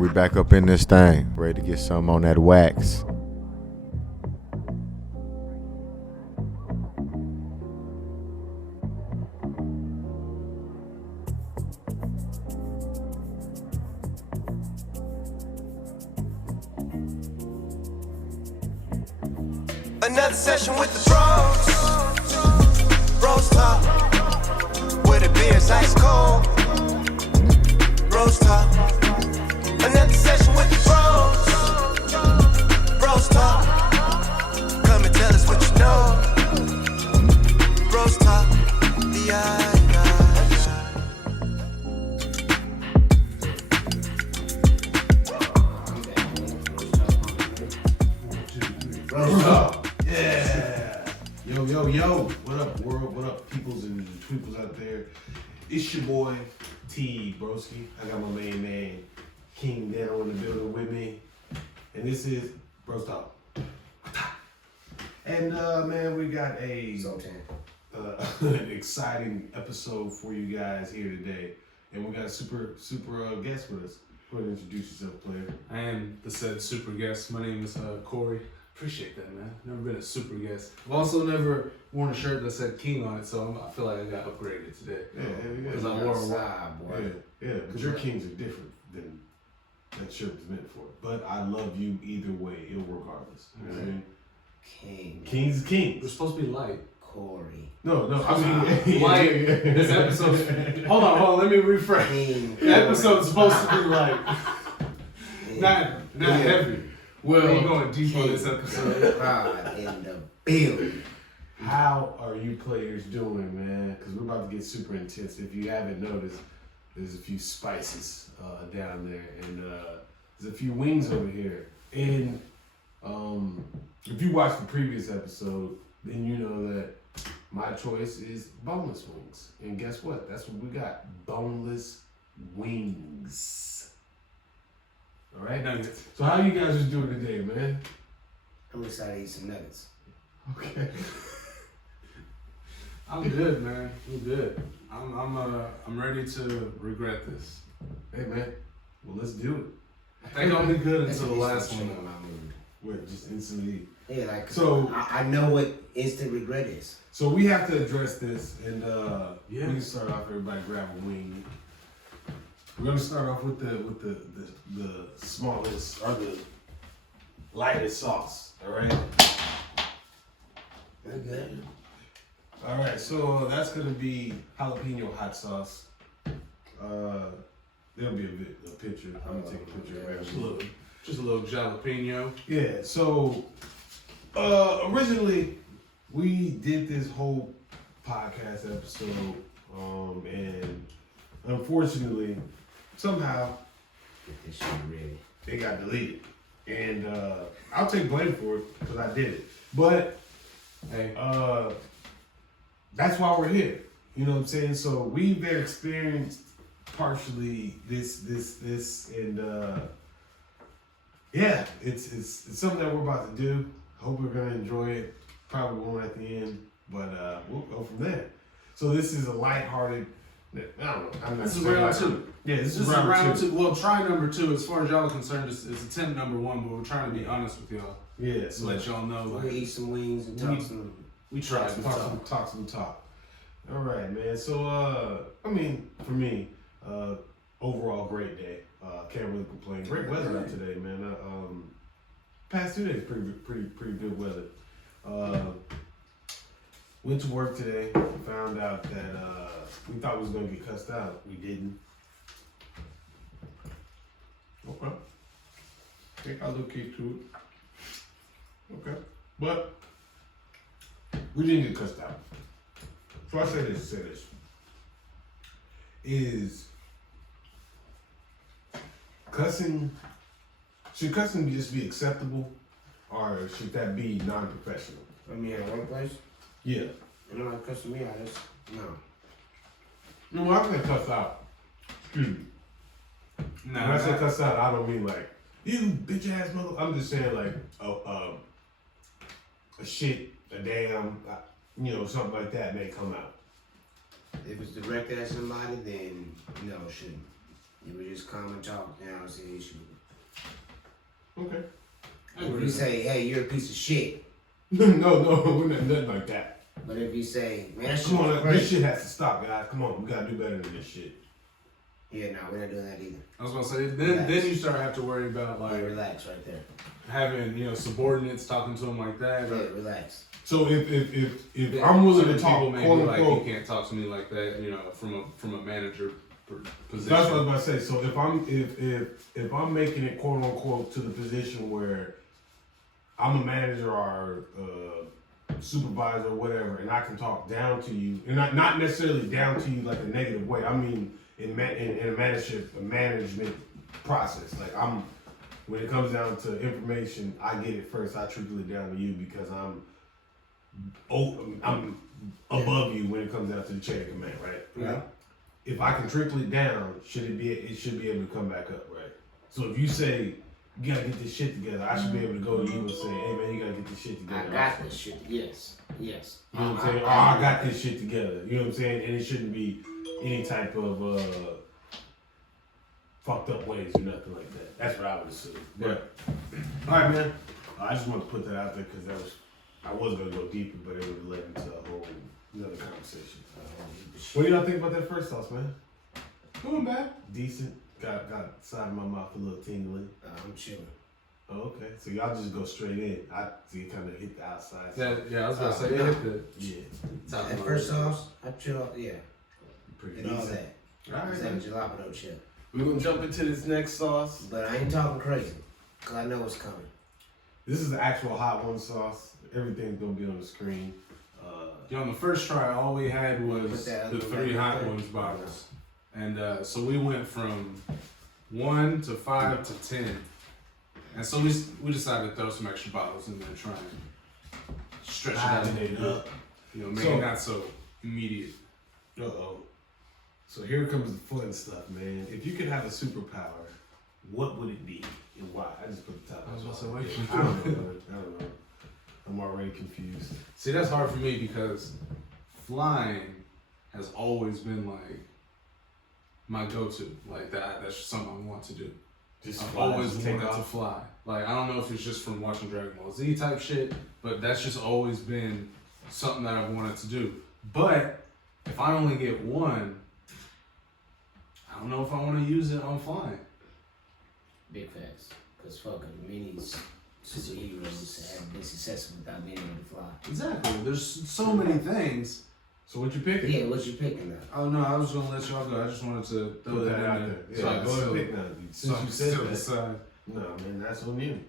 We back up in this thing, ready to get some on that wax. Another session with the BrosTalk, where the beer's ice cold. BrosTalk. Another session with the BrosTalk. Come and tell us what you know. BrosTalk. BrosTalk. Yeah. Yo. What up, world? What up, peoples and tweeples out there? It's your boy, T-Broski. I got my main man, King Nano in the building with me. And this is BrosTalk. And, man, we got an exciting episode for you guys here today. And we got a super guest with us. Go ahead and introduce yourself, player. I am the said super guest. My name is Corey. Appreciate that, man. Never been a super guest. I've also never worn a shirt that said King on it, so I feel like I got upgraded today. Yeah. Because I wore a Yeah, because your kings are different than that shirt was meant for. But I love you either way, regardless. You know what I mean? King. Kings are kings. We're supposed to be light. Corey. No, I mean, light. This episode. Hold on, let me rephrase. King. The episode's supposed to be like not heavy. Well, we're going deep on this episode. God in the building. How are you players doing, man? Because we're about to get super intense. If you haven't noticed, there's a few spices down there, and there's a few wings over here. And if you watched the previous episode, then you know that my choice is boneless wings. And guess what? That's what we got. Boneless wings. All right? Nuggets. So how you guys doing today, man? I'm excited to eat some nuggets. Okay. I'm good, man. I'm good. I'm ready to regret this. Hey, man. Well, let's do it. I think I'll be good That's until the an last instant one. swing on my mood. Wait, just instantly. Yeah, like So- I know what instant regret is. So we have to address this, and we Yeah. can start off. Everybody grab a wing. We're gonna start off with the smallest or the lightest sauce. All right. Okay. All right. So that's gonna be jalapeno hot sauce. There'll be a picture. I'm gonna take a picture of everything. Just a little jalapeno. Yeah. So originally we did this whole podcast episode, and unfortunately, somehow Get this shit ready. it got deleted, and I'll take blame for it because I did it. But Hey, that's why we're here. You know what I'm saying? So we've experienced partially this, and yeah, it's something that we're about to do. Hope we're gonna enjoy it. Probably won't at the end, but we'll go from there. So this is a lighthearted. I don't know. I'm not this is saying round like- two. Yeah, this This is is round round two. two. Well, try number two. As far as y'all are concerned, it's attempt number one, but we're trying to be honest with y'all. Yeah, To so let y'all know, We're like, gonna eat some wings and we talk need- some. we tried to talk some talk. All right, man. So I mean, for me, overall great day. Can't really complain. Great weather out today, man. Past 2 days, pretty good weather. Went to work today. Found out that we thought we was gonna get cussed out. We didn't. Okay. Think I'll look into it. Okay. But we didn't get cussed out. So I say this. Is cussing, should cussing just be acceptable, or should that be non-professional? I mean, at workplace, Yeah. you know, like cussing me out. That's no. No, when I say cuss out, when I say cuss out, I don't mean like, you bitch ass mother. I'm just saying like a shit, a damn, something like that may come out. If it's directed at somebody, then no, it shouldn't. You would just come and talk. You know, it's an issue. Okay. If you say, hey, you're a piece of shit. No, we're not nothing like that. But if you say, man, that shit Come on, was crazy. this shit has to stop, guys. Come on, we gotta do better than this shit. Yeah, no, we're not doing that either. I was gonna say, then you start to have to worry about Like, like relax right there. having subordinates talking to him like that. Yeah, Or, relax. So if I'm willing to certain talk, people may quote be like, unquote, you can't talk to me like that, from a manager position. that's what I was about to say. So if I'm making it quote unquote to the position where I'm a manager or supervisor or whatever, and I can talk down to you, and not necessarily down to you like a negative way. I mean in a management process. Like when it comes down to information, I get it first. I trickle it down to you because I'm above you when it comes down to the chain of command, right? Yeah. If I can trickle it down, it should be able to come back up, right? So if you say you gotta get this shit together, I should be able to go to you and say, hey man, you gotta get this shit together. I got this shit. Yes. You know what I'm saying? I got this shit together. You know what I'm saying? And it shouldn't be any type of fucked up ways or nothing like that. That's what I would assume. But all right, man. I just want to put that out there because I was gonna go deeper, but it would have led into a whole another conversation. What do y'all think about that first sauce, man? Going back. Decent. Got side of my mouth a little tingling. I'm chilling. Oh, okay. So y'all just go straight in. So you kind of hit the outside. Yeah, I was about to say, no. hit the Yeah. top That of first my- sauce, I chill. Yeah. Pretty And all decent. that. All right, It's man. that jalapeno chip. We're gonna jump into this next sauce. But I ain't talking crazy. Cause I know it's coming. This is the actual hot one sauce. Everything's gonna be on the screen. On the first try, all we had was Put that the other 3 one hot right there. ones bottles. And so we went from 1 to 5 to 10. And so we decided to throw some extra bottles in there, try and stretch it out a Liven it little up. bit. Make So- it not so immediate. Uh-oh. So here comes the fun stuff, man. If you could have a superpower, what would it be and why? I just put the top. I was about to say, on. wait. I don't know. I don't know. I'm already confused. See, that's hard for me because flying has always been like my go-to. Like that's just something I want to do. Just I've fly, always just take wanted to off. fly. Like I don't know if it's just from watching Dragon Ball Z type shit, but that's just always been something that I've wanted to do. But if I only get one, I don't know if I want to use it on flying. Big facts. Cause fucking minis, superheroes have been successful without being able to fly. Exactly. There's so many things. So what you picking? Yeah, what you picking up? Oh no, I was gonna let y'all go. I just wanted to throw Put that that in out there. there. So I Yeah, can go ahead still- and pick none. so I Since can you said still that. decide. No, man, that's on you.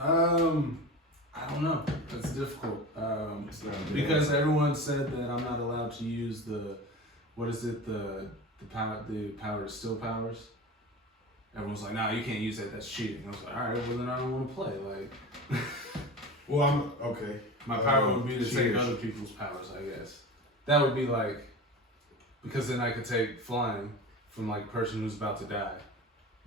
I don't know. It's difficult. It's not a good Because answer. everyone said that I'm not allowed to use the power to still powers. Everyone's like, nah, you can't use that. That's cheating. I was like, all right, well then I don't want to play. Like, Well, I'm okay. my power would be to take cheers. other people's powers. I guess that would be like, because then I could take flying from like person who's about to die.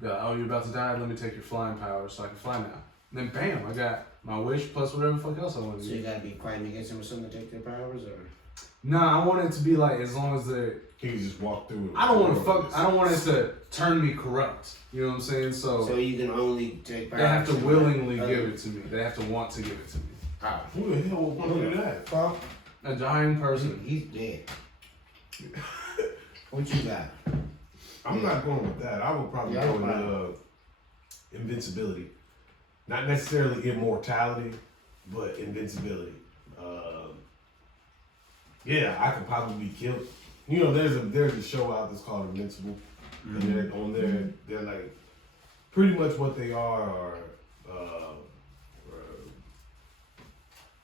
Be like, oh, you're about to die. Let me take your flying power so I can fly now. And then bam, I got my wish plus whatever the fuck else I want to So do. you gotta be fighting against them or something to take their powers, or? Nah, I want it to be like as long as they're. You can just walk through it. I don't want to fuck. I don't want it to turn me corrupt. You know what I'm saying? So you can only take powers. They have to from willingly other give it to me. They have to want to give it to me. powers. Who the hell would want to do that? Fuck. A dying person. He's dead. What you got? I'm not going with that. I would probably Yeah, go I'm with fine. invincibility. Not necessarily immortality, but invincibility. Yeah, I could probably be killed. You know, there's a show out that's called Invincible, and they're on there. They're like pretty much what they are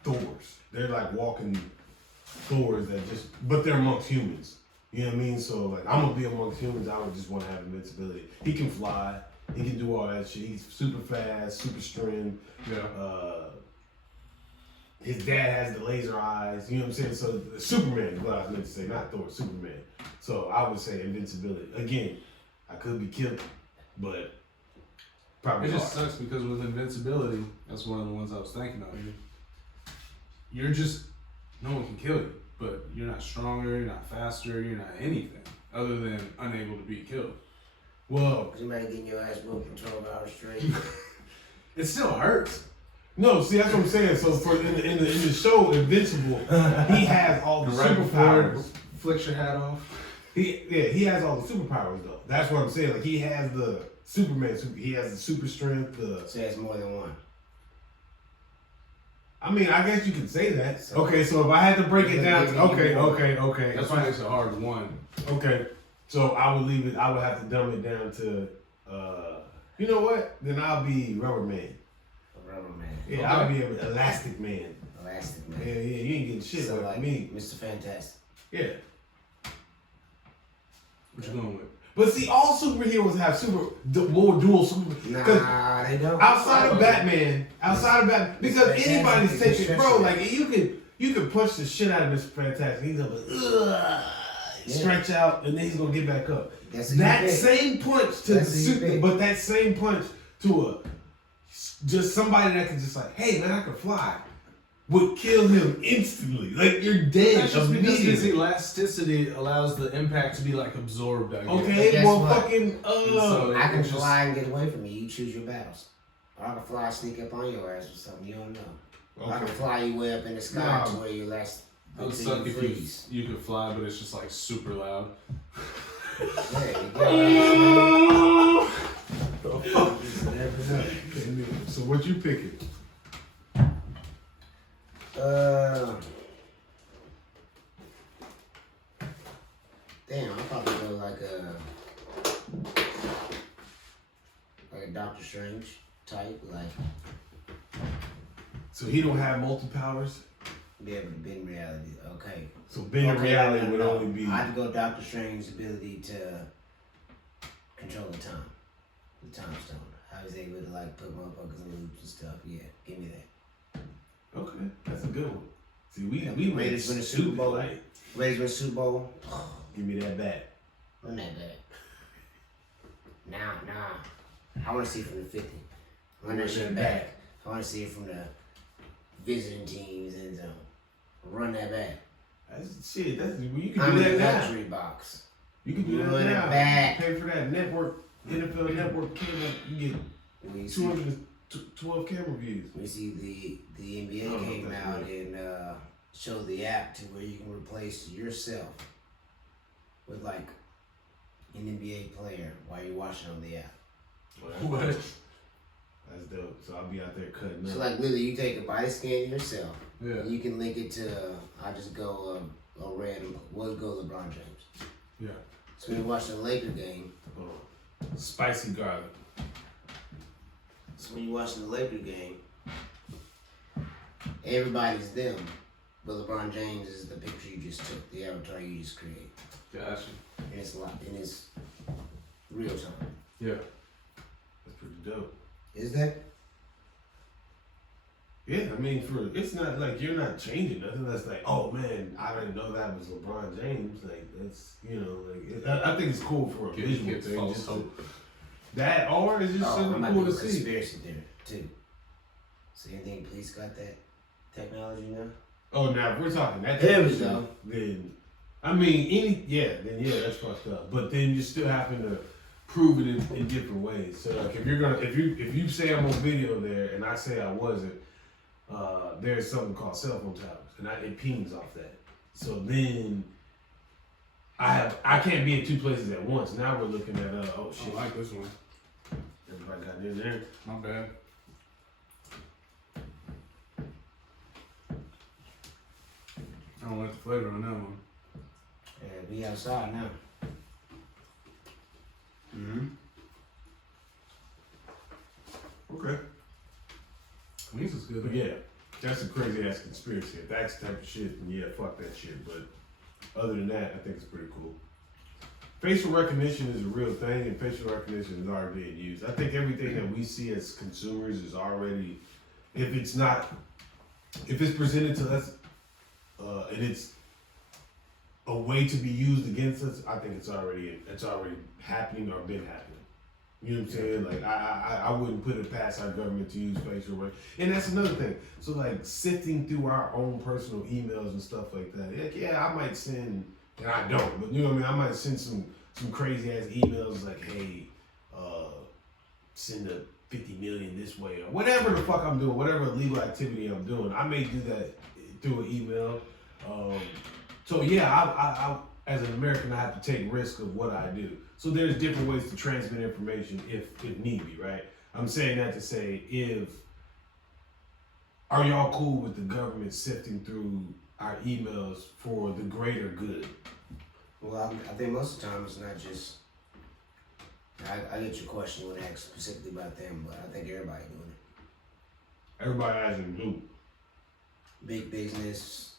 Thors. They're like walking Thors that just, but they're amongst humans. You know what I mean? So like, I'm gonna be amongst humans. I would just want to have invincibility. He can fly. He can do all that shit. He's super fast, super strength. Yeah. His dad has the laser eyes. You know what I'm saying? So Superman is what I was meant to say, not Thor. Superman. So I would say invincibility. Again, I could be killed, but probably It just hard. sucks because with invincibility, that's one of the ones I was thinking of. You're just, no one can kill you, but you're not stronger, you're not faster, you're not anything other than unable to be killed. Well, Cause you might getting your ass whooped for 12 hours straight. It still hurts. no, see that's what I'm saying. So for in the show Invincible, he has all the Right before superpowers. flicks your hat off. He has all the superpowers though. That's what I'm saying. Like he has the Superman. He has the super strength. So that's more than one. I mean, I guess you can say that. So- Okay, so if I had to break it down, Maybe okay. That's what makes it hard. One. Okay, so I would leave it. I would have to dumb it down to, you know what? Then I'll be Rubber Man. Rubber Man. Yeah, Okay. I'll be Elastic Man. Elastic Yeah, Man. you ain't getting shit So with like me. Mr. Fantastic. Yeah, What you going with? but see, all superheroes have more dual super. Because Nah, they don't. outside of Batman, because Fantastic anybody's is taking, bro. stretching. Like you could punch the shit out of Mr. Fantastic. He's gonna stretch out, and then he's gonna get back up. That's a That good pick. same punch to That's a good super, pick. but that same punch to just somebody that can just like, hey man, I can fly, would kill him instantly. Like you're dead That's just because his immediately. elasticity allows the impact to be like absorbed. I guess. Okay, Guess well what? fucking So- I can It's just- fly and get away from you. You choose your battles. Or I can fly and sneak up on your ass or something. You don't know. Or I can Okay. fly you way up in the sky Nah. to where you last. It would until suck you if freeze. you could fly, but it's just like super loud. There you go. So what you picking? Damn, I'll probably go like a Doctor Strange type, like So he don't have multi powers. be able to bend reality. Okay. So bending Okay, reality no, would no. only be. I'd go Doctor Strange's ability to control the time stone. How he's able to like put motherfuckers in loops and stuff. Yeah, give me that. Okay, that's a good one. See, we Raiders win the Super stupid, Bowl. like, Raiders win the Super Bowl. give me that back. Run that back. Nah. I want to see it from the 50. Run that shit back. I want to see it from the visiting team's end zone. Run that back. That's shit. That's you can I'm do in the that now. luxury box. You can do that Run it now. back. Pay for that network, NFL network camera. You We get see, 212 camera views. we see the NBA Oh, came that's out right. and showed the app to where you can replace yourself with like an NBA player while you're watching on the app. What? That's dope. So I'll be out there cutting So up. like literally you take a body scan yourself. Yeah. And you can link it to I just go a random we'll go LeBron James. Yeah. So when you watch the Laker game, Hold on. Spicy garlic. so when you watching the Laker game, everybody's them, but LeBron James is the picture you just took, the avatar you just created, Gotcha. and it's real time. Yeah. That's pretty dope. Is that? Yeah, I mean, it's not like you're not changing nothing. That's like, oh man, I didn't know that was LeBron James. Like that's I think it's cool for a visual Get thing. false Just hope. that or it's just Oh, I'm something about cool to to do a see. conspiracy theory too. So you think police got that technology now? Oh, now if we're talking that There type we of go. shit, then I mean that's fucked up. But then you still having to prove it in different ways. So like if you say I'm on video there and I say I wasn't, there's something called cell phone towers and it pings off that. So then I can't be in two places at once. Now we're looking at oh shit. I like this one. Everybody got in there. Not bad. I don't like the flavor on that one. Yeah, we outside now. Mm-hmm. Okay. Wings is good. But yeah, that's a crazy ass conspiracy. If that's the type of shit, then yeah, fuck that shit. But other than that, I think it's pretty cool. Facial recognition is a real thing, and facial recognition is already being used. I think everything that we see as consumers is already, if it's presented to us, and it's a way to be used against us, I think it's already happening or been happening. You know what I'm saying? Like I wouldn't put it past our government to use facial recognition. And that's another thing. So like sifting through our own personal emails and stuff like that. Like, yeah, I might send, and I don't, but you know what I mean? I might send some crazy ass emails like, hey, send a 50 million this way or whatever the fuck I'm doing, whatever illegal activity I'm doing. I may do that through an email. So yeah, I as an American, I have to take risk of what I do. So there's different ways to transmit information if need be, right? I'm saying that to say, are y'all cool with the government sifting through our emails for the greater good? Well, I think most of the time it's not just. I get your question when asked specifically about them, but I think everybody doing it. Everybody has a loop. Big business,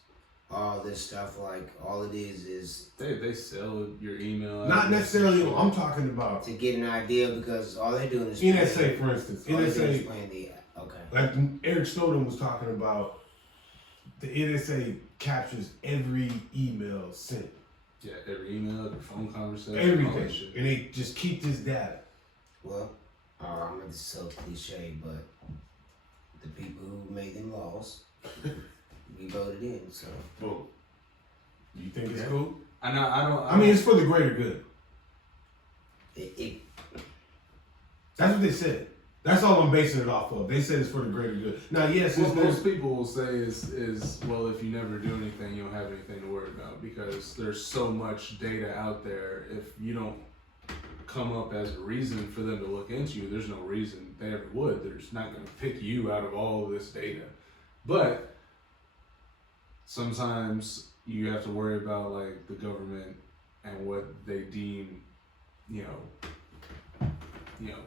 all this stuff, like all it is They sell your email. Not necessarily. I'm talking about to get an idea because all they're doing is NSA, for instance. all they're doing is NSA, playing the okay. like Eric Snowden was talking about, the NSA captures every email sent. Yeah, every email, every phone conversation, Everything. all that shit. And they just keep this data. Well, I'm gonna so cliche, but the people who made them laws, we voted in. So, Boom. You think it's cool? I know. I mean, it's for the greater good. it That's what they said. That's all I'm basing it off of. They said it's for the greater good. Now, yes, What there's most people will say is well, if you never do anything, you don't have anything to worry about because there's so much data out there. If you don't come up as a reason for them to look into you, there's no reason they ever would. They're just not going to pick you out of all of this data. But sometimes you have to worry about like the government and what they deem,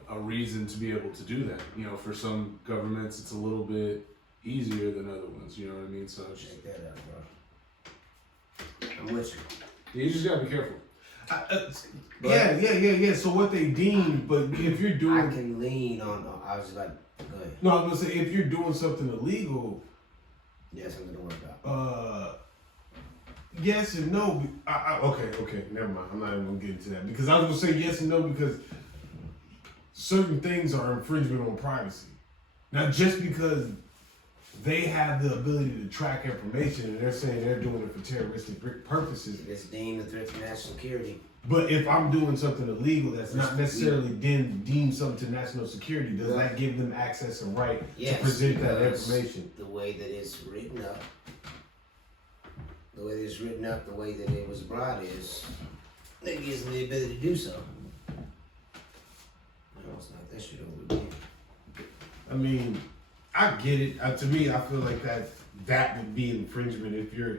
a reason to be able to do that. For some governments, it's a little bit easier than other ones. You know what I mean? So check that out, bro. I'm with you. you just gotta be careful. yeah. So what they deem, but if you're doing, I can lean on. I was like, go ahead. no, I'm gonna say if you're doing something illegal, Yeah, something to worry about. yes and no. Okay, never mind. I'm not even gonna get into that because I was gonna say yes and no because certain things are infringement on privacy. Now, just because they have the ability to track information and they're saying they're doing it for terroristic purposes, It's deemed a threat to national security. but if I'm doing something illegal that's not necessarily deemed something to national security, does that give them access and right to present that because information? The way that it's written up, the way that it was brought is, that gives them the ability to do so. No, it's not that shit over again. I mean, I get it. To me, I feel like that would be infringement if you're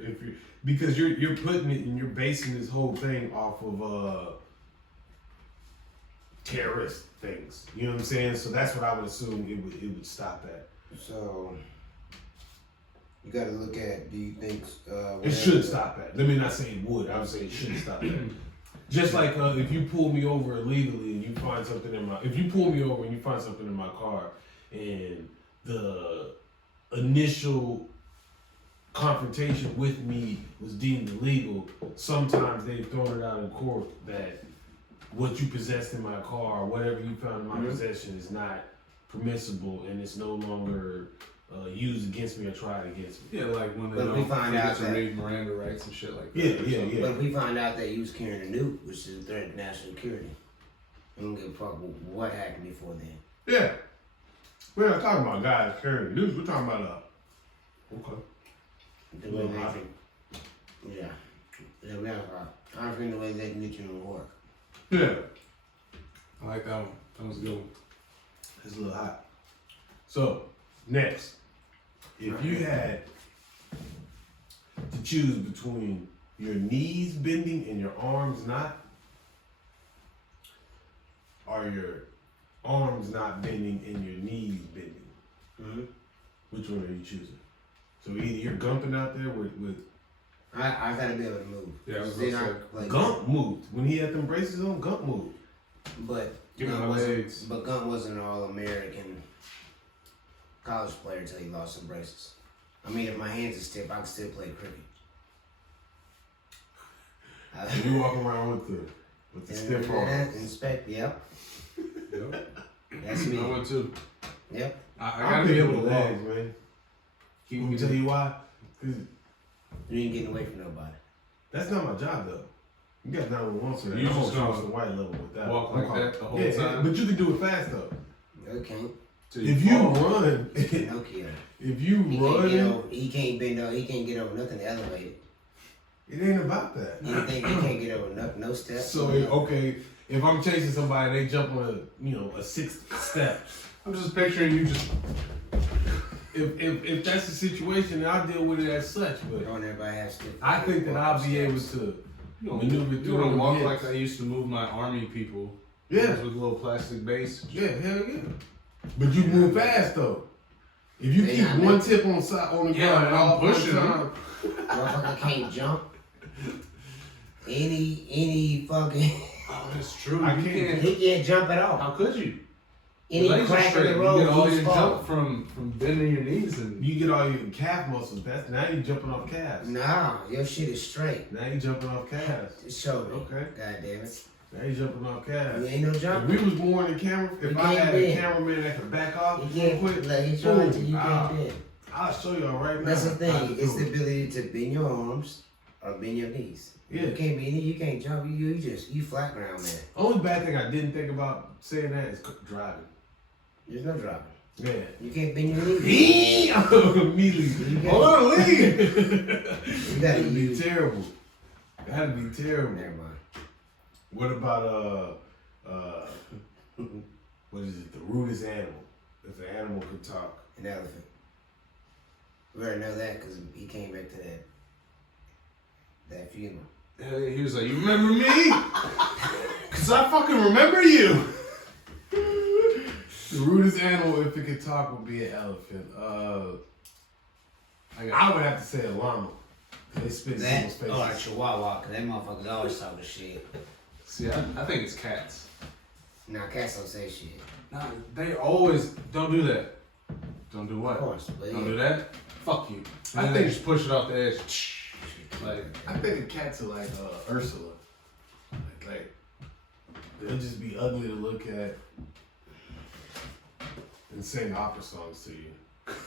because you're putting it and you're basing this whole thing off of terrorist things. You know what I'm saying? So that's what I would assume it would stop at. So you got to look at. Do you think It should stop at. Let me not say it would. I would say it should stop at. Just like if you pull me over illegally and you find something if you pull me over and you find something in my car and the initial confrontation with me was deemed illegal, sometimes they've thrown it out in court that what you possessed in my car or whatever you found in my possession is not permissible and it's no longer used against me or tried against me. Yeah, like when they But we don't find get out to that- read Miranda rights and shit like that. Yeah. But if we find out that you was carrying a nuke, which is a threat to national security, we don't give a fuck what happened before then. Yeah. We're not talking about guys carrying news. We're talking about okay. The way they can, yeah, I think the way they can get you to work. Yeah. I like that one. That was a good one. It's a little hot. So, next, if you had to choose between your knees bending and your arms not, or your arms not bending and your knees bending, which one are you choosing? So either you're gumping out there with I gotta be able to move. Yeah, I was Then gonna say, like, Gump moved. When he had them braces on, Gump moved. But Give me Gump my wasn't. legs. But Gump wasn't an all-American college player until he lost some braces. I mean, if my hands are stiff, I can still play cricket. So you walk around with the stiff arms. Inspect, yep. Yep. That's me. I went too. Yep. I I'm gotta be able to with walk. legs, man. Keep Let me me tell you why. 'Cause You ain't getting away from nobody. that's not my job though. You got 911 for that. You I'm just on gonna Charleston White level with that. walk I'm like that the whole yeah, time? but you can do it fast though. No, he can't. If you run, Pinocchio. if you run, He can't bend over. He can't get over nothing elevated. it ain't about that. Anything he can't get over no steps. So okay, if I'm chasing somebody, they jump on a sixth step. I'm just picturing you just. If that's the situation, then I'll deal with it as such. But Don't everybody have steps. I think that I'll be able to maneuver You through want to them walk hits. like I used to move my army people. Yeah. With a little plastic base. Yeah, hell yeah. But you move fast though. If you They keep not one making- tip on the Yeah, ground, and all I'm pushing time, Motherfucker can't jump. Any fucking Oh, that's true. I You can't- he can't jump at all. How could you? Any Your legs are crack in straight. the road, You get all he's your falling. jump from bending your knees and. you get all your calf muscles. Now you jumping off calves. Nah, your shit is straight. Now you jumping off calves. Just show me. Okay. God damn it. Now you jumping off You calves. ain't no If jump. we was more in the camera, if You I can't had a bend. cameraman that could back off You real can't quick, like he's trying to. You boom, can't bend. I'll show y'all right now. That's the how thing. to It's do the it. ability to bend your arms or bend your knees. Yeah. You can't bend it. You can't jump. You flat ground man. Only bad thing I didn't think about saying that is driving. There's no dropping. Yeah. You can't bend your knees. Immediately. You Hold on, leave. You gotta That'd be use. terrible. That'd be terrible. Never mind. What about what is it? The rudest animal. If the animal could talk. An elephant. We already know that because he came back to that funeral. Hell yeah, he was like, "You remember me? Cause I fucking remember you." The rudest animal, if it could talk, would be an elephant. I would have to say a llama. They spit in That people's faces. or a chihuahua, because that motherfucker's always talking shit. See, I think it's cats. Nah, cats don't say shit. Nah, they always don't do that. Don't do what? Of course, but Don't yeah. do that. Fuck you. I And then think- they just push it off the edge. Like, I think the cats are like Ursula. Like they'll just be ugly to look at and sing opera songs to you.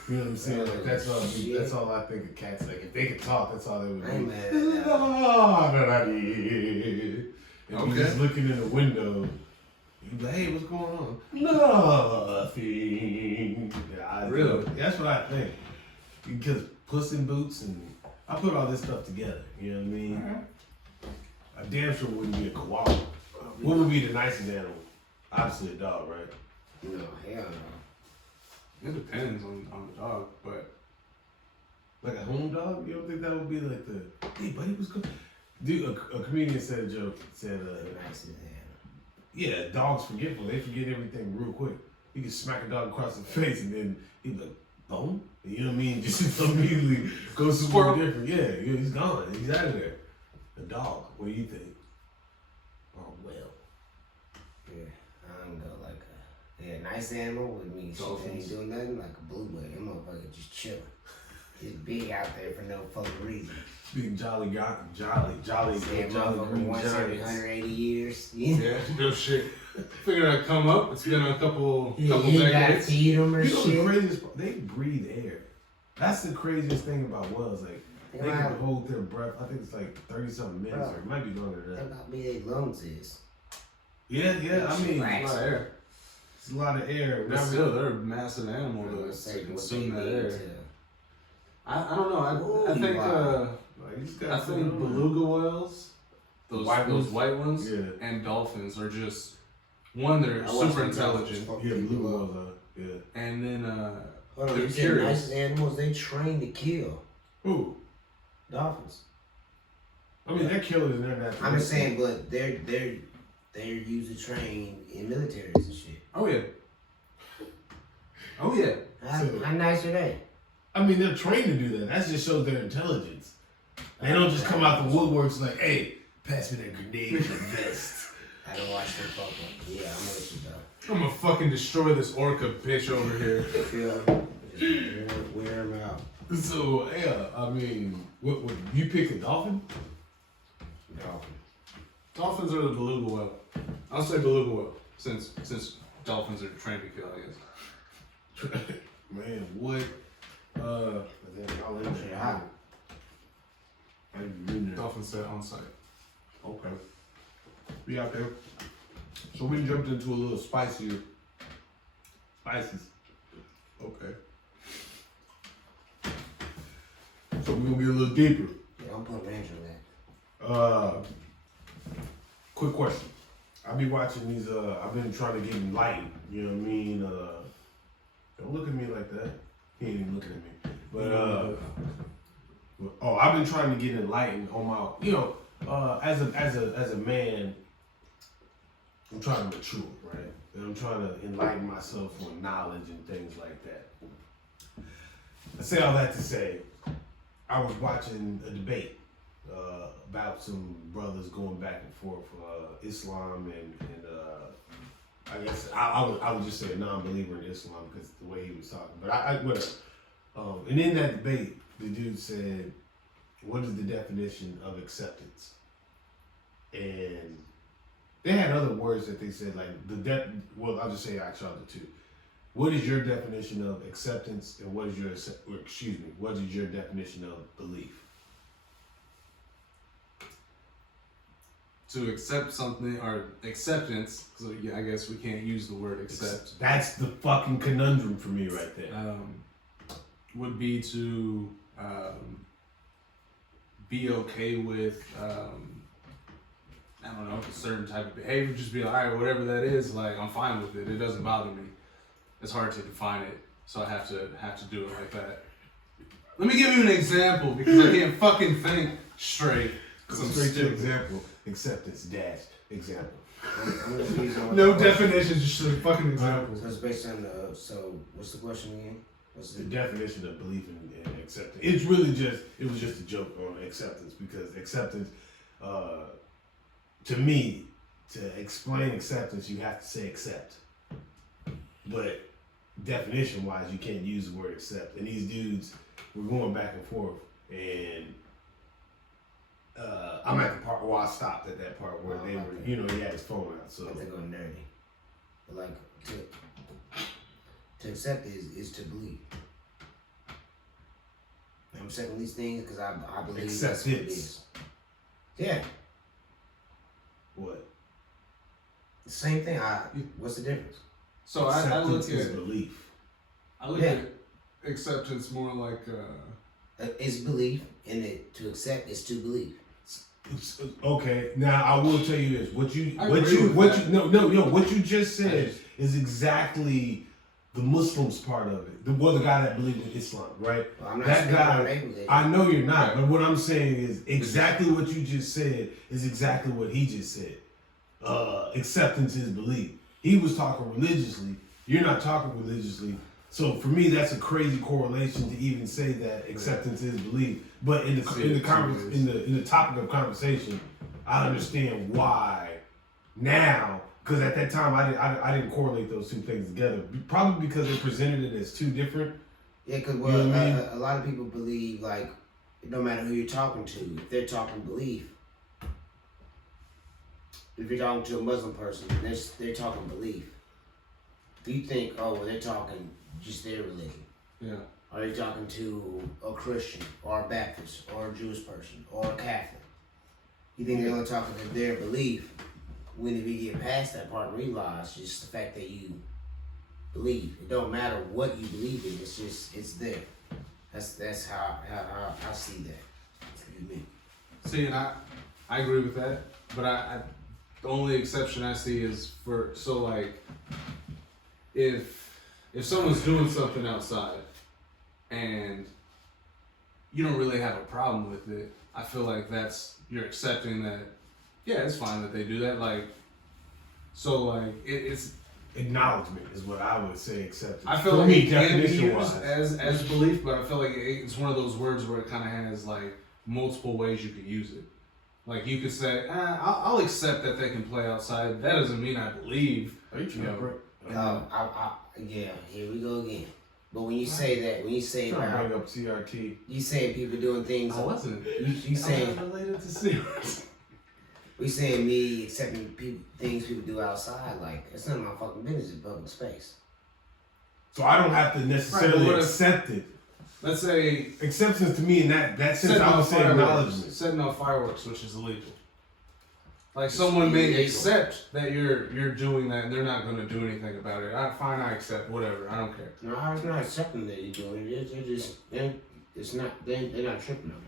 You know what I'm saying? Like that's all. That's all I think of cats. Like if they could talk, that's all they would I ain't be. mad at that. And you just looking in the window. You be like, hey, what's going on? Nothing. Yeah, Really? That's what I think. Because Puss in Boots and I put all this stuff together. You know what I mean? I damn sure wouldn't be a koala. What would be the nicest animal? Obviously a dog, right? No, hell no. it depends on the dog, but Like a home dog? You don't think that would be like the, hey buddy, what's good? Dude, a comedian said a joke, said, Nice as hell. yeah, dogs forgetful. They forget everything real quick. You can smack a dog across the face and then he'd be like, bone? You know what I mean? Just immediately goes somewhere Squirrel. different. Yeah, he's gone. He's out of there. A dog, what do you think? Oh, well. Yeah, I don't know, like a nice animal with me. Shit that ain't doing nothing, like a blue whale. That motherfucker just chilling. Just big out there for no fucking reason. Big jolly Saying motherfucker green once every giants. 180 years. Yeah. yeah, no shit. Figured I'd come up. It's been a couple You gotta decades. feed them or You know the shit. craziest part? They breathe air. That's the craziest thing about whales. Like, they can hold their breath. I think it's like 30-something minutes, or it might be longer than Think that. about me, their lungs is. Yeah, I mean, A lot of air. it's a lot of air. But still, they're a massive animal to consume that air. I don't know. I think Like, you just I gotta think put it on. beluga whales, those White those ones? white ones, Yeah. and dolphins are just one. They're super intelligent, Yeah, blue whales are. Yeah. and then Hold on, they're you said curious. nicest animals, they train to kill. Who? Dolphins. I mean, they're killers in their natural. I'm just saying, but they're usually trained in militaries and shit. Oh yeah. Oh yeah. How nice are they? I mean, they're trained to do that. That just shows their intelligence. They don't just come out the woodworks like, hey, pass me that grenade and vest. I don't watch them fuck up. Yeah, I'm with you though. I'm gonna fucking destroy this orca bitch over here. Just wear them out. So, yeah, I mean, what you pick a dolphin? Dolphin. Dolphins are the beluga whale. I'll say beluga whale since dolphins are trained to kill, I guess. Man, what? But then y'all in there. Yeah. I didn't been there. Dolphins set on site. Okay. Be out there. So we jumped into a little spicier Spices. Okay. So we're gonna get a little deeper. Yeah, I'm putting ranch on that. Quick question. I be watching these. I've been trying to get enlightened. You know what I mean? Don't look at me like that. He ain't even looking at me. But I've been trying to get enlightened on my. You know, as a man, I'm trying to mature, right? And I'm trying to enlighten myself on knowledge and things like that. I say all that to say, I was watching a debate about some brothers going back and forth, Islam and I guess I would just say a non-believer in Islam because the way he was talking. But and in that debate, the dude said, "What is the definition of acceptance?" And they had other words that they said, like well, I'll just say actually the two. What is your definition of acceptance, and what is your definition of belief? To accept something or acceptance, so yeah, I guess we can't use the word accept. That's the fucking conundrum for me right there. Would be to be okay with I don't know, a certain type of behavior. Just be like, all right, whatever that is, like I'm fine with it. It doesn't bother me. It's hard to define it, so I have to do it like that. Let me give you an example because I can't fucking think straight. Straight to example. Acceptance dash example. I'm gonna use on No definitions, just a fucking example. So it's based on so what's the question again? What's The definition of belief and acceptance. It was just a joke on acceptance because acceptance, to me, to explain acceptance, you have to say accept. But definition wise, you can't use the word accept. And these dudes were going back and forth, and I'm at the part where I stopped at that part where they were, you know, he had his phone out. So they go nerdy. But like to accept is to believe. I'm accepting these things because I believe that's what it is. Yeah. What? The same thing. What's the difference? So I look Acceptance is at belief. I look at acceptance more like it's belief, and to accept is to believe. Okay, now I will tell you this: what you just said is exactly the Muslims part of it. The guy that believes in Islam, right? Well, I'm not that guy. I know you're not, but what I'm saying is exactly what you just said is exactly what he just said. Acceptance is belief. He was talking religiously. You're not talking religiously. So for me, that's a crazy correlation to even say that acceptance is belief. But in the topic of conversation, I understand why now. Because at that time, I didn't correlate those two things together. Probably because they presented it as two different. Yeah, because a lot of people believe like no matter who you're talking to, if they're talking belief. If you're talking to a Muslim person, they're talking belief. You think, oh, well, they're talking just their religion. yeah. Are they talking to a Christian or a Baptist or a Jewish person or a Catholic? You think they're only talking to their belief? When if you get past that part and realize just the fact that you believe, it don't matter what you believe in. It's there. That's how I see that. Excuse me. See, and I agree with that, but I the only exception I see is if someone's doing something outside and you don't really have a problem with it, I feel like you're accepting that. Yeah, it's fine that they do that. It's Acknowledgement is what I would say acceptance. I feel for like me, it can be definition used wise. as belief, but I feel like it's one of those words where it kind of has like multiple ways you could use it. Like you could say, I'll accept that they can play outside. That doesn't mean I believe. Are you trying to break? Yeah, here we go again. But when you say that, when you say Trying to about, bring up CRT. you saying people doing things, I wasn't. you saying related to serious. we saying me accepting things people do outside, like it's none of my fucking business in public space. So I don't have to necessarily accept it. Let's say Acceptance to me in that sense, I would say acknowledgement. Setting off fireworks, which is illegal. Like someone may accept that you're doing that and they're not gonna do anything about it. I accept whatever. I don't care. No, I'm not accepting that you're doing it. They're just they're not tripping on it.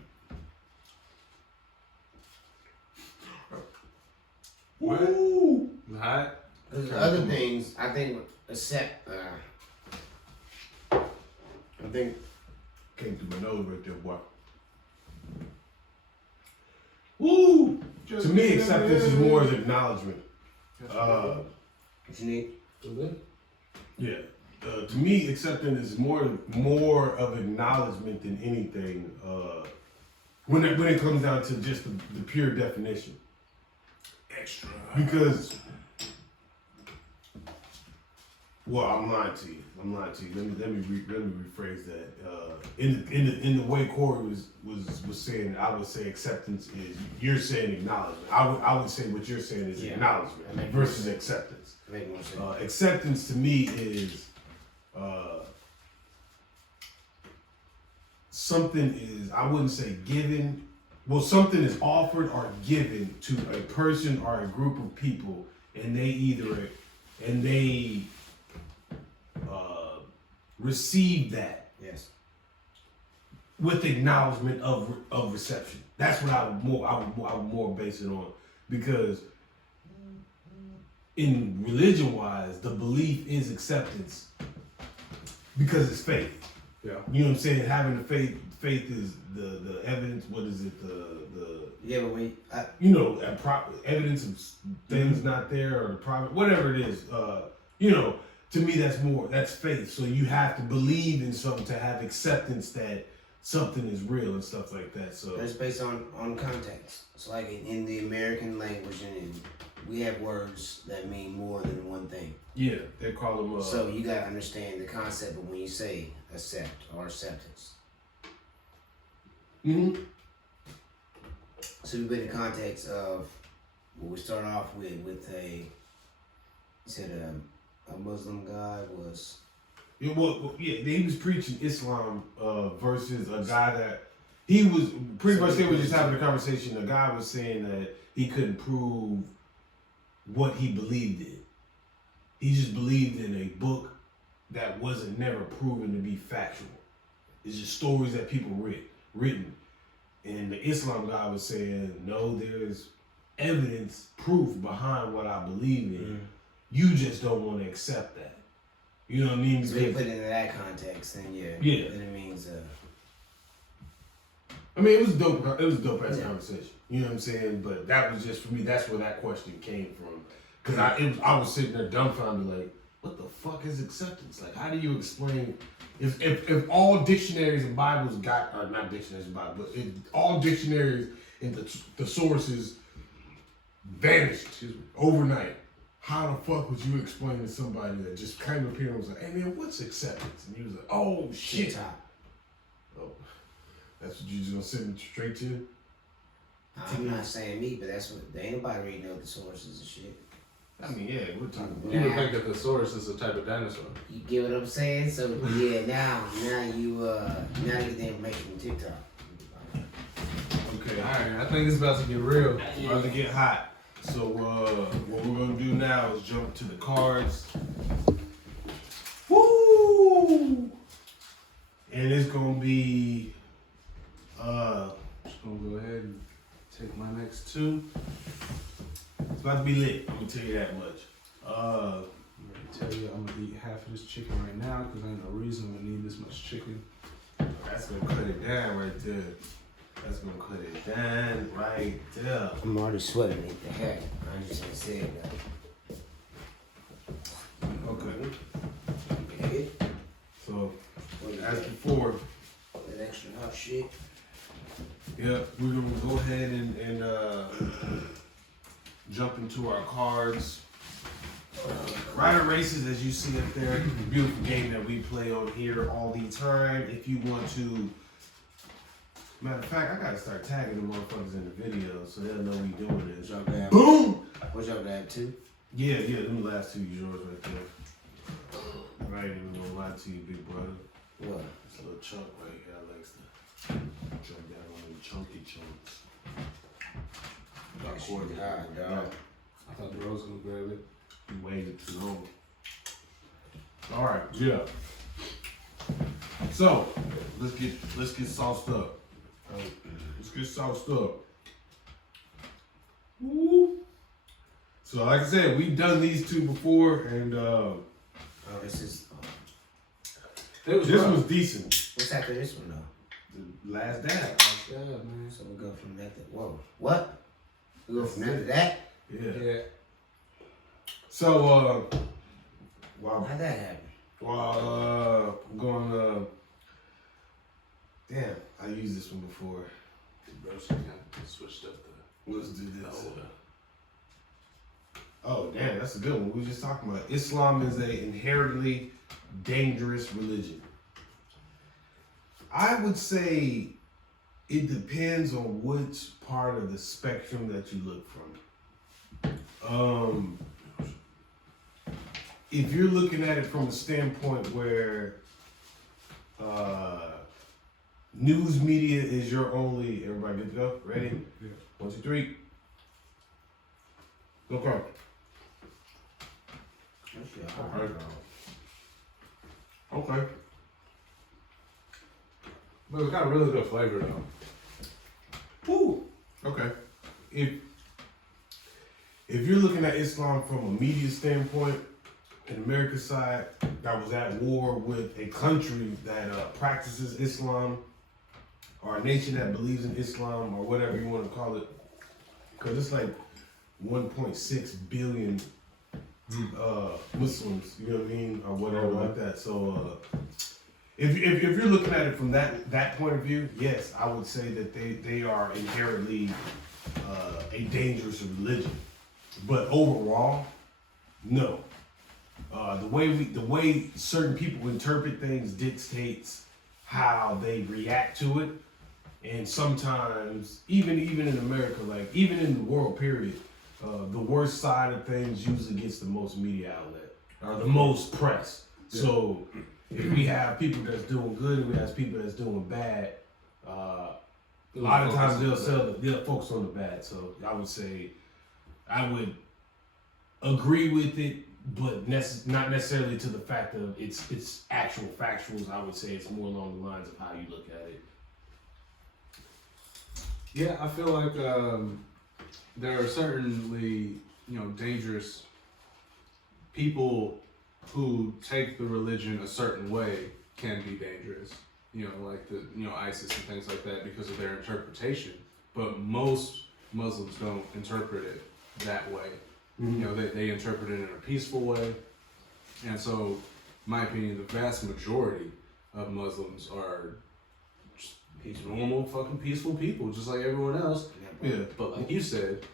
Woo! Hot. There's other things I think I think Came through my nose right there, boy. Woo! To me, acceptance is more as acknowledgement. what you need. Yeah. To me, acceptance is more of acknowledgement than anything. When it comes down to just the pure definition. Extra. Because, well, I'm lying to you. Let me rephrase that. In the way Corey was saying, I would say acceptance is, you're saying acknowledgement. I would say what you're saying is acknowledgement versus acceptance. Make more sense. Acceptance to me is something is, I wouldn't say given. Well, something is offered or given to a person or a group of people, and they receive that Yes. with acknowledgement of reception. That's what I would more base it on, because in religion wise, the belief is acceptance because it's faith. Yeah. You know what I'm saying? Having the faith is the evidence. What is it? Yeah, but when Evidence of things not there, or the private, whatever it is. To me, that's faith. So you have to believe in something to have acceptance that something is real and stuff like that. So that's based on context. It's like in the American language, and we have words that mean more than one thing. yeah, they call them. So you gotta understand the concept of when you say accept or acceptance. Mm-hmm. So we put in the context of what we start off with you said a Muslim guy was. Yeah, he was preaching Islam versus a guy that he was pretty much. They were just having a conversation. The guy was saying that he couldn't prove what he believed in. He just believed in a book that wasn't never proven to be factual. It's just stories that people written. And the Islam guy was saying, no, there's evidence, proof behind what I believe in. Mm-hmm. You just don't want to accept that. You know what I mean? So you put it in that context, then yeah. Then it means. I mean, it was dope. It was a dope ass conversation. You know what I'm saying? But that was just for me. That's where that question came from. Because I was sitting there dumbfounded, like, what the fuck is acceptance? Like, how do you explain? If all dictionaries and Bibles or not dictionaries and Bibles, but if all dictionaries and the sources vanished overnight, how the fuck would you explain to somebody that just came up here and was like, hey man, what's acceptance? And he was like, oh shit. Oh, that's what you just gonna send straight to? I'm not saying me, but that's what, there ain't nobody reading other sources and shit. I mean, yeah, we're talking about. You would think that the source is a type of dinosaur. You get what I'm saying? So yeah, now you get the information from TikTok. Okay, Alright, I think it's about to get real. about to get hot. So what we're gonna do now is jump to the cards. Woo! And it's gonna be Just gonna go ahead and take my next two. it's about to be lit. I'm gonna tell you that much. I'm gonna tell you I'm gonna eat half of this chicken right now because ain't no reason we need this much chicken. That's gonna cut it down right there. That's gonna cut it down right there. I'm already sweating at the heck. I just ain't saying that. Okay. Okay. So as before, That extra hot shit. yeah, we're gonna go ahead and jump into our cards. Rider Races, as you see up there, beautiful game that we play on here all the time. If you want to, matter of fact, I gotta start tagging the motherfuckers in the video so they'll know we doing this. Boom! What's your grab too? Yeah, them last two is yours right there. I ain't even gonna lie to you, big brother. What? This little chunk right here, I like to jump down on them chunky chunks. recording. God, dog. I thought Bro was gonna grab it. You waited too long. All right, yeah. So let's get sauced up. Let's get sauced up. Woo. So like I said, we've done these two before, and Oh, this is. this was decent. What's after this one though? The last dab. Yeah, man. So we go from that to whoa. What? We go from that to that? Yeah. Yeah. So wow. How'd that happen? Well, I'm going. Damn, I used this one before. BrosTalk kind of switched up Let's do the this. older. Oh, damn, that's a good one. We were just talking about Islam is a inherently dangerous religion. I would say it depends on which part of the spectrum that you look from. If you're looking at it from a standpoint where news media is your only, everybody good to go? Ready? Yeah. 1, 2, 3. Okay. Okay. But it's got a really good flavor though. Woo. Okay. If you're looking at Islam from a media standpoint, in America's side that was at war with a country that practices Islam, or a nation that believes in Islam, or whatever you want to call it, because it's like 1.6 billion Muslims, you know what I mean, or whatever like that. So if you're looking at it from that point of view, yes, I would say that they are inherently a dangerous religion. But overall, no. The way certain people interpret things dictates how they react to it, and sometimes even in America, like even in the world period, the worst side of things usually gets the most media outlet or the most press. Yeah. So if we have people that's doing good and we have people that's doing bad, a lot of times they'll focus on the bad. So I would say I would agree with it, but not necessarily to the fact of it's actual factuals. I would say it's more along the lines of how you look at it. Yeah, I feel like there are certainly, dangerous people who take the religion a certain way can be dangerous. Like the ISIS and things like that because of their interpretation. But most Muslims don't interpret it that way. Mm-hmm. They interpret it in a peaceful way. And so, in my opinion, the vast majority of Muslims are just normal, fucking peaceful people, just like everyone else. Yeah. But like you said,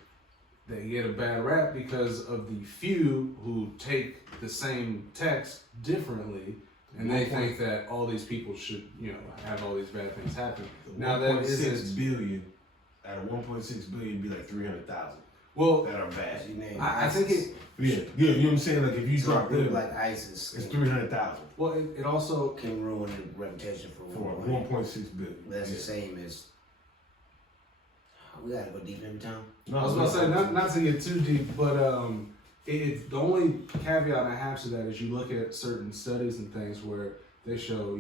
they get a bad rap because of the few who take the same text differently, and they think that all these people should, have all these bad things happen. Now that isn't billion. Out of 1.6 billion, it'd be like 300,000. Well, that are bad. I think it. Yeah, you know what I'm saying. Like if you drop them, like ISIS, it's 300,000. Well, it also can ruin the reputation for 1.6 billion. That's the same as. We gotta go deep every time. No, I was about to say not to get too deep, but the only caveat I have to that is you look at certain studies and things where they show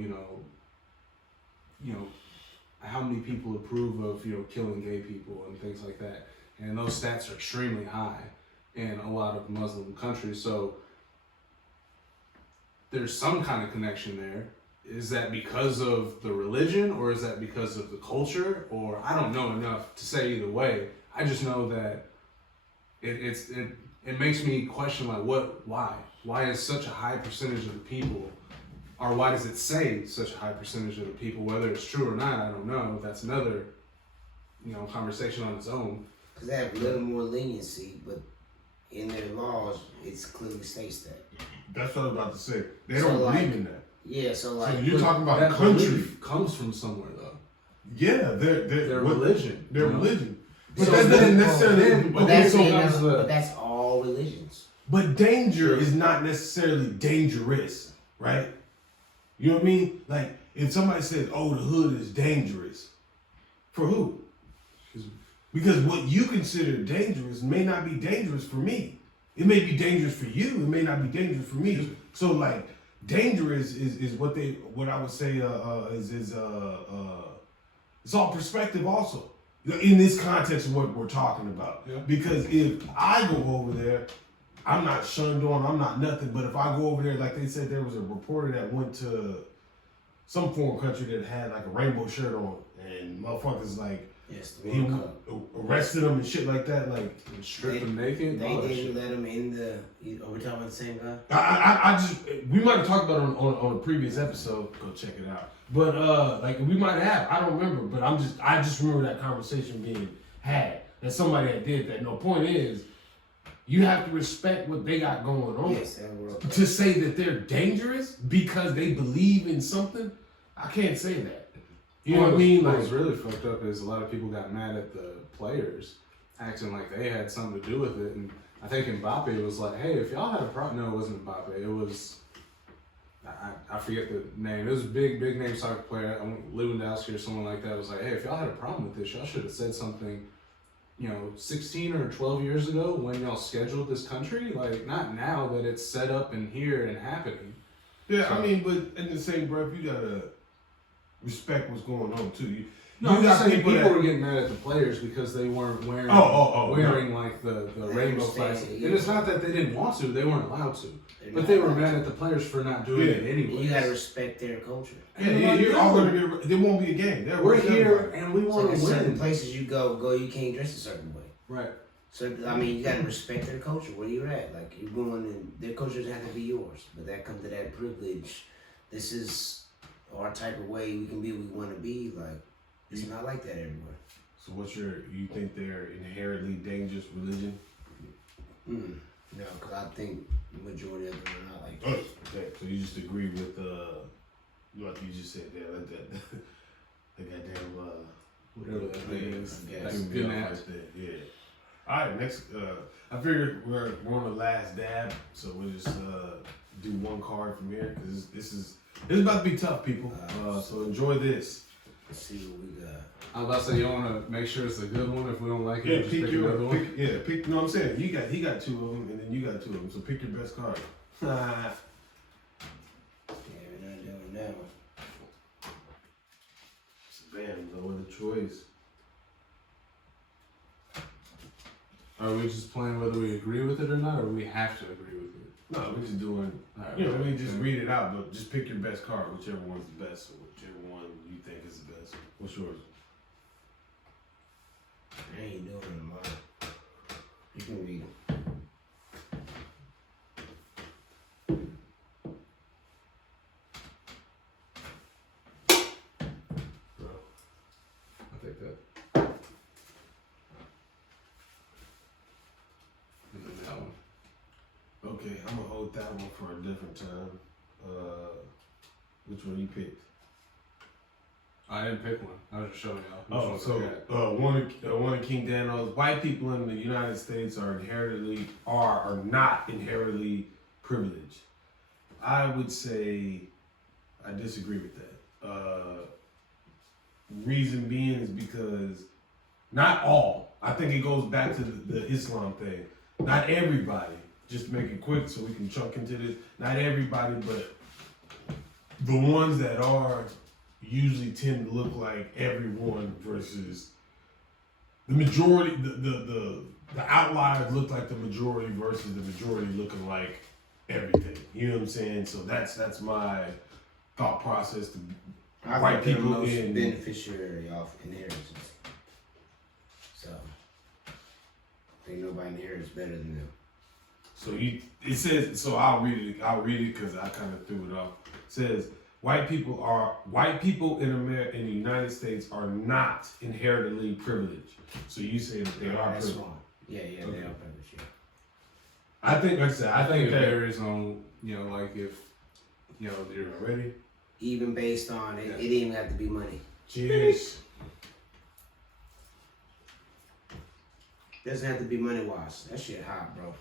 how many people approve of killing gay people and things like that. And those stats are extremely high in a lot of Muslim countries. So there's some kind of connection there. Is that because of the religion or is that because of the culture? Or I don't know enough to say either way. I just know that it makes me question why? Why is such a high percentage of the people, or why does it say such a high percentage of the people? Whether it's true or not, I don't know. That's another conversation on its own. Because they have a little more leniency, but in their laws, it clearly states that. That's what I was about to say. They don't believe in that. Yeah, so you're talking about that country comes from somewhere though. Yeah, their religion. Their religion. But so that doesn't necessarily. But that's all religions. But danger is not necessarily dangerous, right? You know what I mean? Like if somebody says, "Oh, the hood is dangerous," for who? Because what you consider dangerous may not be dangerous for me. It may be dangerous for you. It may not be dangerous for me. So like, dangerous is what I would say is it's all perspective also. In this context of what we're talking about. Yeah. Because if I go over there, I'm not shunned on, I'm not nothing. But if I go over there, like they said, there was a reporter that went to some foreign country that had like a rainbow shirt on, and motherfuckers like Yes, the he World Cup. arrested him and shit like that. Like Strip them naked. They all that didn't shit. let him in the. Are we talking about the same guy? I just we might have talked about it on a previous episode. Go check it out. But like we might have. I don't remember. But I just remember that conversation being had that somebody had did that. No, point is, you have to respect what they got going on. Yes, that World Cup. To say that they're dangerous because they believe in something, I can't say that. You know what I mean? What Like, was really fucked up is a lot of people got mad at the players, acting like they had something to do with it. And I think Mbappe was like, "Hey, if y'all had a problem," no, it wasn't Mbappe. It was I forget the name. It was a big name soccer player, Lewandowski or someone like that. Was like, "Hey, if y'all had a problem with this, y'all should have said something." 16 or 12 years ago when y'all scheduled this country, like not now that it's set up and here and happening. yeah, So- I mean, but in the same breath, you gotta respect what's going on too. No, I'm just saying people that- were getting mad at the players because they weren't wearing wearing like the I rainbow understand, flags. yeah. And it's not that they didn't want to, they weren't allowed to. They're But not they were allowed mad to. at the players for not doing it anyway. You gotta respect their culture. Yeah, you're all gonna get. There won't be a game. They're We're right here there. and we So want there's to certain win. places you go, you can't dress a certain way. Right. So I mean, you gotta respect their culture. Where you're at, like you're going, and their culture doesn't have to be yours. But that comes to that privilege. This is our type of way we can be. We want to be like. It's not like that everywhere. So you think they're inherently dangerous religion? No, because I think the majority of them are not like that. Okay, so you just agree with like you just said there, like that, the goddamn Whatever that thing is. Yeah, That's good good match. match. Yeah. All right, next. I figured we're on the last dab, so we'll just do one card from here because this is about to be tough, people. So enjoy this. Let's see what we got. I was about to say, you want to make sure it's a good one. If we don't like it, Yeah, we'll just pick another one. pick. You know what I'm saying? He got two of them, and then you got two of them. So pick your best card. Yeah, we're not doing that one. Bam, no other choice. Are we just playing whether we agree with it or not, or we have to agree with it? No, we're just doing. All right, You know, I mean, just read it out, but just pick your best card, whichever one's the best, or whichever one you think is the best. What's yours? I ain't doing it, man. You can read them. Bro, I'll take that. And then that one. Okay, I'm gonna hold that one for a different time. Which one you picked? I didn't pick one. I was just showing y'all. Oh, Which so one to one of King Dano's. White people in the United States are not inherently privileged. I would say I disagree with that. Reason being is because not all. I think it goes back to the Islam thing. Not everybody. Just to make it quick so we can chunk into this. Not everybody, but the ones that are usually tend to look like everyone versus the majority. The outliers look like the majority versus the majority looking like everything. You know what I'm saying? So that's my thought process. I White think they're people the most in- beneficiary of inheritance. So, I think nobody inherits better than them. So it says, so I'll read it because I kind of threw it off. It says white people in the United States are not inherently privileged. So you say that they are That's privileged. wrong. Yeah, they are privileged. Yeah. I think, like I said, I think it that varies on, like if, you're ready. Even based on it, Yeah. it didn't even have to be money. Cheers. Doesn't have to be money wise. That shit hot, bro.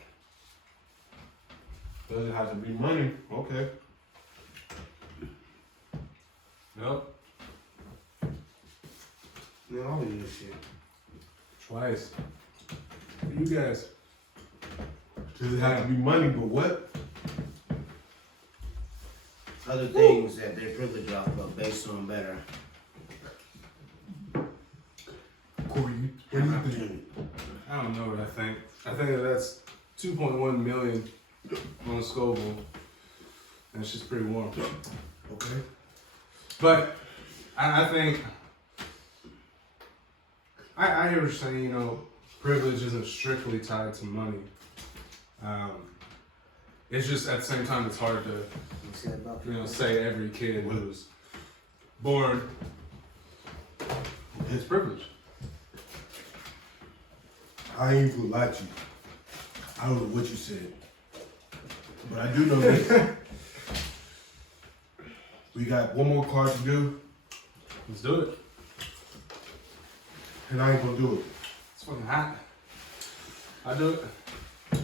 Doesn't have to be money. Okay. Nope. Man, all of this shit. Twice. You guys. Does it have to be money, but what? Other things that they privilege off of based on better Corey, what do you think? opportunity. I don't know what I think. I think that that's 2.1 million on a Scoville. That's just pretty warm. Okay. But I think I hear what you're saying. You know, privilege isn't strictly tied to money. It's just at the same time it's hard to, You said about you know, say every kid who's born is privileged. I ain't even gonna lie to you. I don't know what you said. But I do know this. We got one more card to do, Let's do it. and I ain't gonna do it. It's fucking hot. I do it.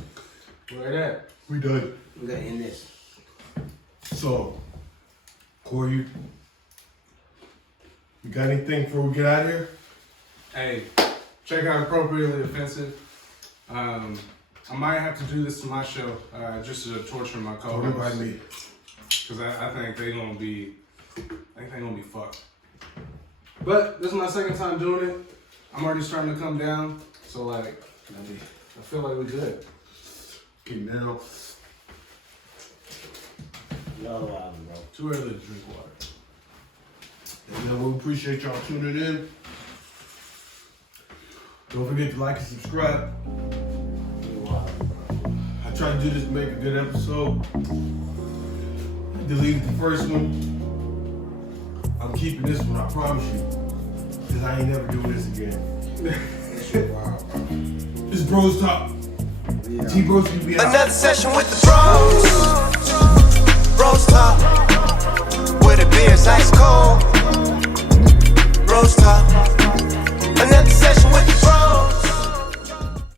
Where it at? We done. We gotta end this. So, Corey, you got anything before we get out of here? Hey, check out Appropriately Offensive. I might have to do this to my show just to torture my Don't invite co-hosts. me. Because I think they're gonna be fucked. But this is my second time doing it. I'm already starting to come down. So like, I feel like we're good. Okay, now, Y'all bro. Too early to drink water. and then we appreciate y'all tuning in. Don't forget to like and subscribe. You wild, bro. I tried to do this to make a good episode. I deleted the first one. I'm keeping this one, I promise you. Because I ain't never doing this again. That shit wild, bro. This is BrosTalk. Yeah. T-Broski be out. Another session with the bros. BrosTalk. Where the beer's ice cold. BrosTalk.